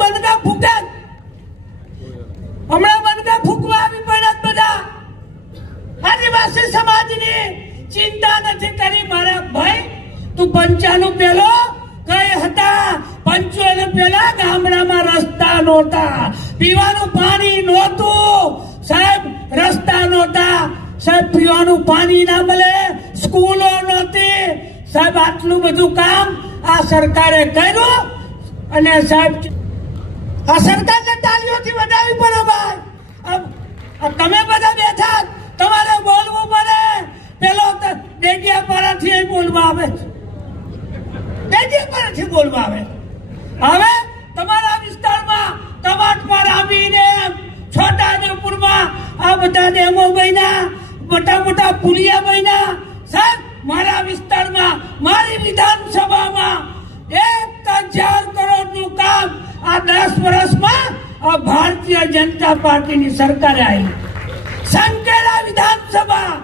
બંધના ફૂંકે હમણાં બંધના ફૂકવા આવી પડ્યા બધા. આદિવાસી સમાજની ચિંતા નથી કરી મારા ભાઈ. તું પંચાણું પેલો કઈ હતા? પંચાણું પેલા ગામડામાં રસ્તા નહોતા. પીવાનું પાણી નહોતું. સાહેબ, રસ્તા નહોતા. સાહેબ, પીવાનું પાણી ના મળે. સ્કૂલો નહોતી. સાહેબ, આટલું બધું કામ આ સરકારે કર્યું. અને સાહેબ આ સરકારને તાળીઓથી વધાવી પડે ભાઈ. તમે બધા બેઠા તમારે બોલવું પડે. પેલો ડેડિયાપાડાથી અહીં બોલવા આવે છે. ડેડિયાપાડાથી બોલવા આવે હવે તમારા વિસ્તારમાં કવાટમાં આવીને છોટાઉદેપુરમાં આ બધા ડેમો બન્યા, મોટા મોટા પુલિયા બન્યા ભારતીય જનતા પાર્ટીની સરકારે આવી. સંકેલા વિધાનસભા.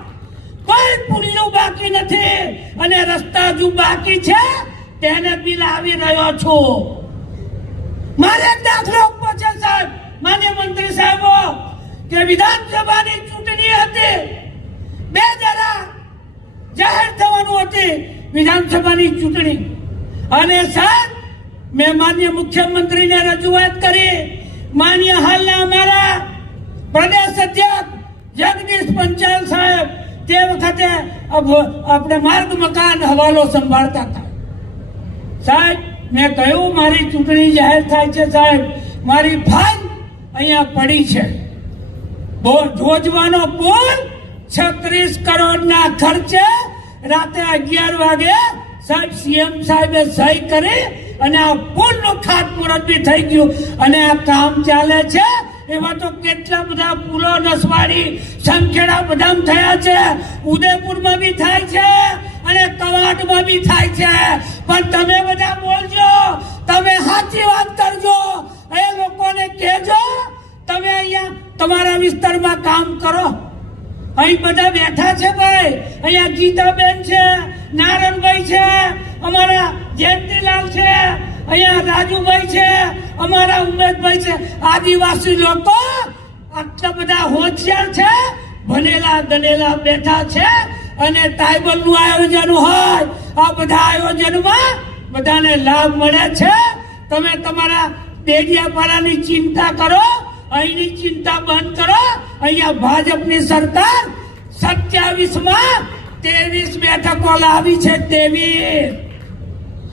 કોઈ પુલનું બાકી નથી અને રસ્તા જો બાકી છે, તેને બિલ આવી રહ્યો છું. મારે દાખલો આપવો છે સાહેબ. માન્ય મંત્રી સાહેબો, કે વિધાનસભાની ચૂંટણી હતી. બે જરા જાહેર થવાનું હતી વિધાનસભાની ચૂંટણી. અને સાહેબ, મેં માન્ય મુખ્યમંત્રીને રજૂઆત કરી. માન્ય હાલના અમારા પ્રદેશ અધ્યક્ષ જગદીશ પંચાલ સાહેબ, તે વખતે આપણે માર્ગ મકાન હવાલો સંભાળતા હતા. સાહેબ, મેં કહ્યું, મારી ચૂંટણી જાહેર થાય છે સાહેબ. મારી ફાઇલ અહીંયા પડી છે. જોજવાનો પુલ છત્રીસ કરોડના ખર્ચે રાતે અગિયાર વાગે સાહેબ, સીએમ સાહેબે સહી કરી અને આ પુલનું ખાતમુહૂર્ત બી થઈ ગયું. અને આ કામ ચાલે છે. એવા તો કેટલા બધા પુલો નસવાડી સંખેડા બધામ થયા છે. ઉદયપુરમાં બી થાય છે અને કવાટમાં બી થાય છે. પણ તમે બધા બોલજો. તમે સાચી વાત કરજો. એ લોકોને કહેજો, તમે અહીંયા તમારા વિસ્તારમાં કામ કરો. અહીં બધા બેઠા છે ભાઈ. અહીંયા ગીતાબેન છે, નારણભાઈ છે, અમારા જયંતિલાલ છે અહીંયા રાજુભાઈ છે, અમારા ઉમેદભાઈ છે. આદિવાસી લોકો આટલા બધા હોશિયાર છે, ભણેલા ગણેલા બેઠા છે અને ટ્રાઇબલનું આયોજન હોય, આ બધા આયોજનમાં બધાને લાભ મળે છે. તમે તમારા દેડિયાપાડાની ચિંતા કરો, અહીંની ચિંતા બંધ કરો. અહીંયા ભાજપની સરકાર સત્યાવીસમાં ત્રેવીસ બેઠકો લાવી છે ત્રેવીસ